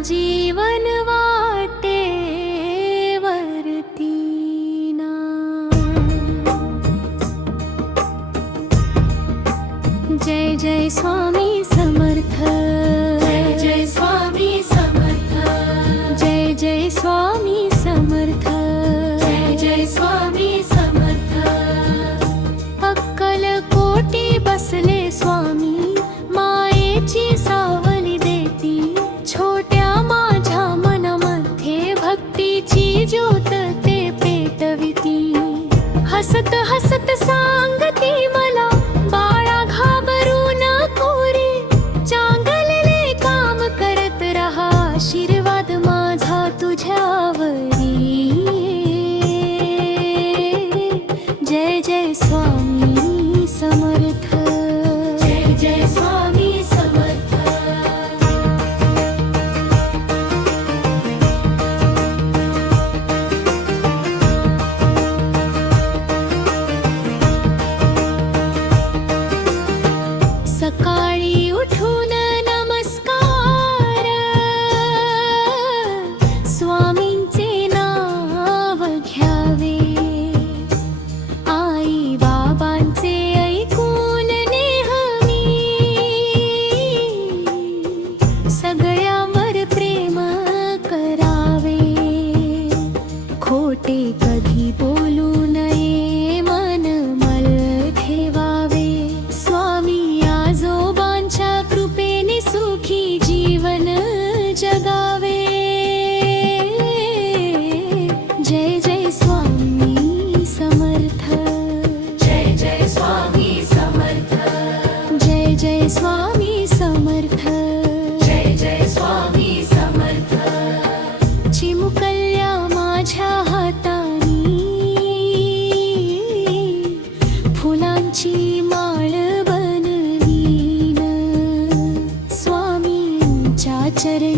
जीवन वाटे वरती ना। जय जय स्वामी समर्थ, जय जय स्वामी समर्थ, जय जय स्वामी समर्थ, जय जय स्वामी समर्थ। अक्कलकोटी बसले स्वामी, मायेची सावली देती, छोट्या माझ्या मनामध्ये भक्तीची ज्योत ते पेटविती। हसत हसत सांगती मला, बाळा घाबरू नको रे, चांगले काम करत रहा, आशीर्वाद माझा तुझ्यावरी। जय जय स्वामी समर्थ, जय जय स्वामी समर्थ। सकाळी उठून नमस्कार, स्वामींचे नाव घ्यावे, आई बाबांचे ऐकून नेहमी, सगळ्यांवर प्रेम करावे, खोटे कधी बोलू नये, मन मल ठेवावे, स्वामी आजोबांच्या कृपेने सुखी जीवन जगावे। जय जय स्वामी समर्थ, जय जय स्वामी समर्थ, जय जय स्वामी समर्थ, जय जय स्वामी समर्थ। चिमुकल्या माझ्या हातानी, फुलांची माळ बनवीन, स्वामींच्या चरणी